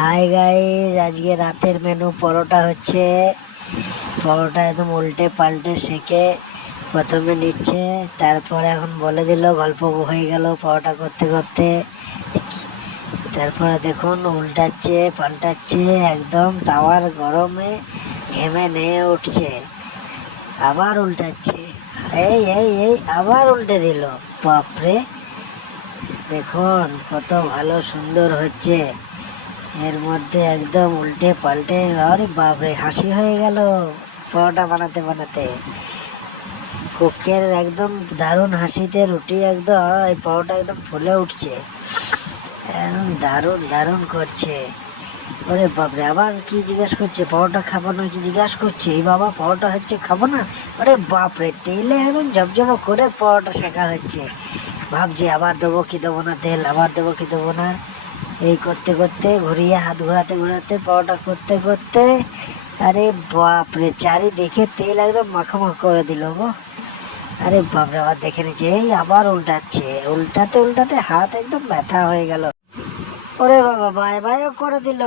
Hi guys, আজকে রাতের menu পরোটা হচ্ছে। পরোটা একদম উল্টে পাল্টে সেকে প্রথমে নিচ্ছে, তারপরে এখন বলে দিল, গল্প হয়ে গেল পরোটা করতে করতে। তারপরে দেখুন উল্টাচ্ছে পাল্টাচ্ছে, একদম তাওয়ার গরমে ঘেমে নিয়ে উঠছে, আবার উল্টাচ্ছে, এই এই এই আবার উল্টে দিল। বাপরে, দেখুন কত ভালো সুন্দর হচ্ছে। এর মধ্যে একদম উল্টে পাল্টে, আরে বাপরে, হাসি হয়ে গেল পরোটা বানাতে বানাতে। কুকের একদম দারুণ হাসিতে রুটি একদম, এই পরোটা একদম ফুলে উঠছে, একদম দারুণ দারুণ করছে। ওরে বাপরে, আবার কি জিজ্ঞাসা করছে, পরোটা খাবো না কি জিজ্ঞাসা করছে। এই বাবা, পরোটা হচ্ছে খাবো না? ওরে বাপরে, তেলে একদম জবজবা করে পরোটা শেখা হচ্ছে। ভাবছি আবার দেবো কি দেবো না তেল, আবার দেবো কি দেবো না। এই করতে করতে, ঘুরিয়ে হাত ঘোরাতে ঘোরাতে, পরোটা করতে করতে, আরে বাপরে, চারিদিকে তেল একদম মাখামাখা করে দিল গো। আরে বাপরে, আবার দেখে নিচ্ছে, এই আবার উল্টাচ্ছে, উল্টাতে উল্টাতে হাত একদম ব্যথা হয়ে গেল। ওরে বাবা, বাই বাইও করে দিল।